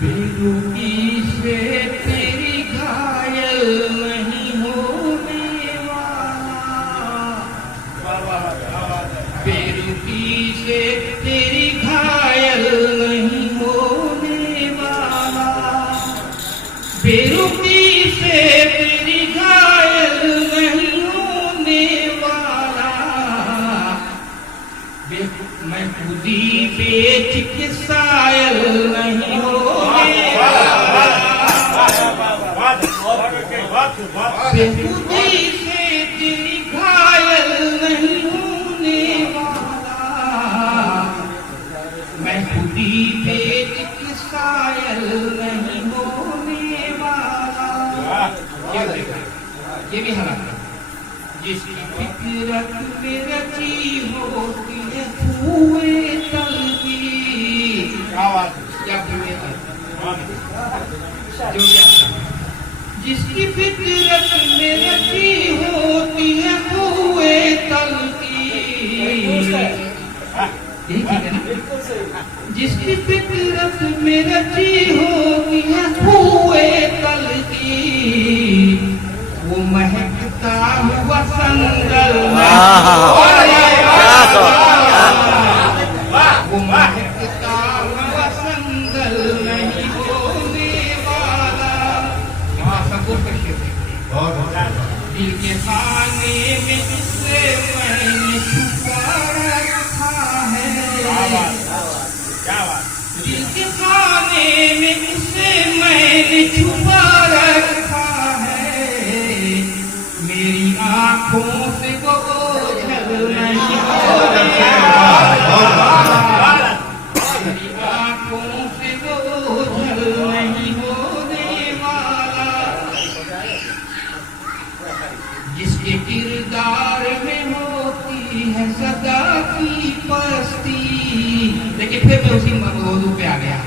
बेरुखी से तेरी घायल नहीं होने वाला, बेरुखी से तेरी घायल नहीं होने वाला, बेरुखी से तेरी घायल नहीं होने वाला, मैं खुदी बेच के सायल नहीं होने वाला, खुदी से तेरी घायल नहीं होने वाला, मैं खुदी बेच के सायल नहीं होने वाला। ये भी हालात जिसकी फिक्रत में रची होती है हुए तल की, जिसकी फिक्रत में रची होती है हुए तल की, जिसकी फिक्रत में रची होती है हुए तल की, वो महकता हुआ संगल वो महकता हुआ संगल नहीं होने वाला। दिल के खाने में जिससे मैंने छुपा रखा है, दिल के खाने में जिससे मैंने छुपा रखा है, मेरी आँखों से वो ओझल नहीं होने वाला, मेरी आँखों से वो ओझल नहीं होने वाला, जिसके किरदार में होती है सदा की पस्ती। लेकिन फिर मैं उसी मौजू पे आ गया,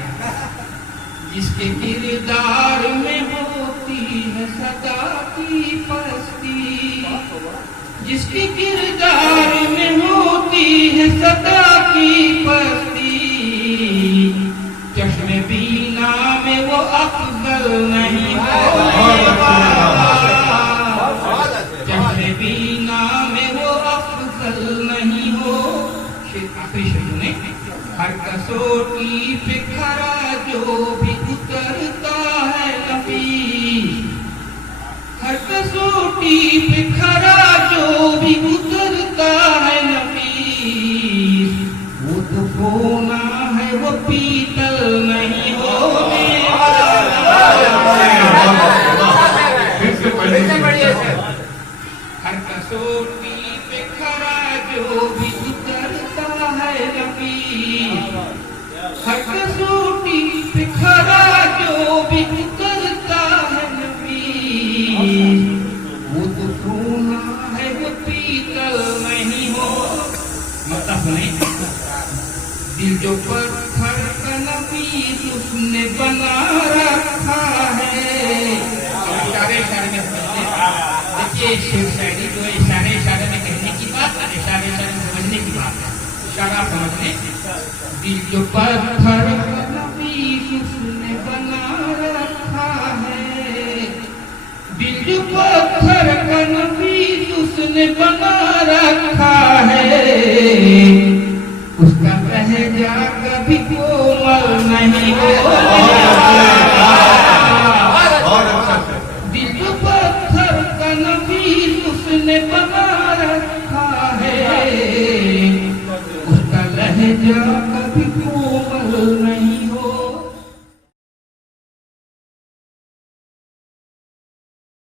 जिसके किरदार में होती है सदा की पस्ती, जिसके किरदार में होती है सदा की पस्ती, चश्मे बीना में वो अफजल नहीं होने वाला, चश्मे बीना में वो अफजल नहीं हो। आखिरी शब्द में हर कसौटी पे खरा जो भी उतरता है नफीस, हर कसौटी पे खरा जो भी उतरता है नफीस, वो तो सोना है वो पीतल नहीं होने वाला। हर कसौटी पे खरा जो भी उतरता है नफीस, हर कसौटी पे खरा जो भी उतरता है नफीस, वो तो सोना है वो पीतल नहीं हो। मतलब नहीं, दिल जो पत्थर का नफीस उसने बना रखा है। इशारे इशारे में देखिए, शेर शायरी जो है इशारे इशारे में कहने की बात है, इशारे इशारे में समझने की बात है। इशारा समझने, दिल जो पत्थर का नफीस उसने बना रखा है, दिल जो पत्थर का नफीस उसने बना रखा है, उसका लहजा कभी कोमल नहीं होने वाला, दिल जो पत्थर का नफीस उसने बना रखा है, उसका लहजा कभी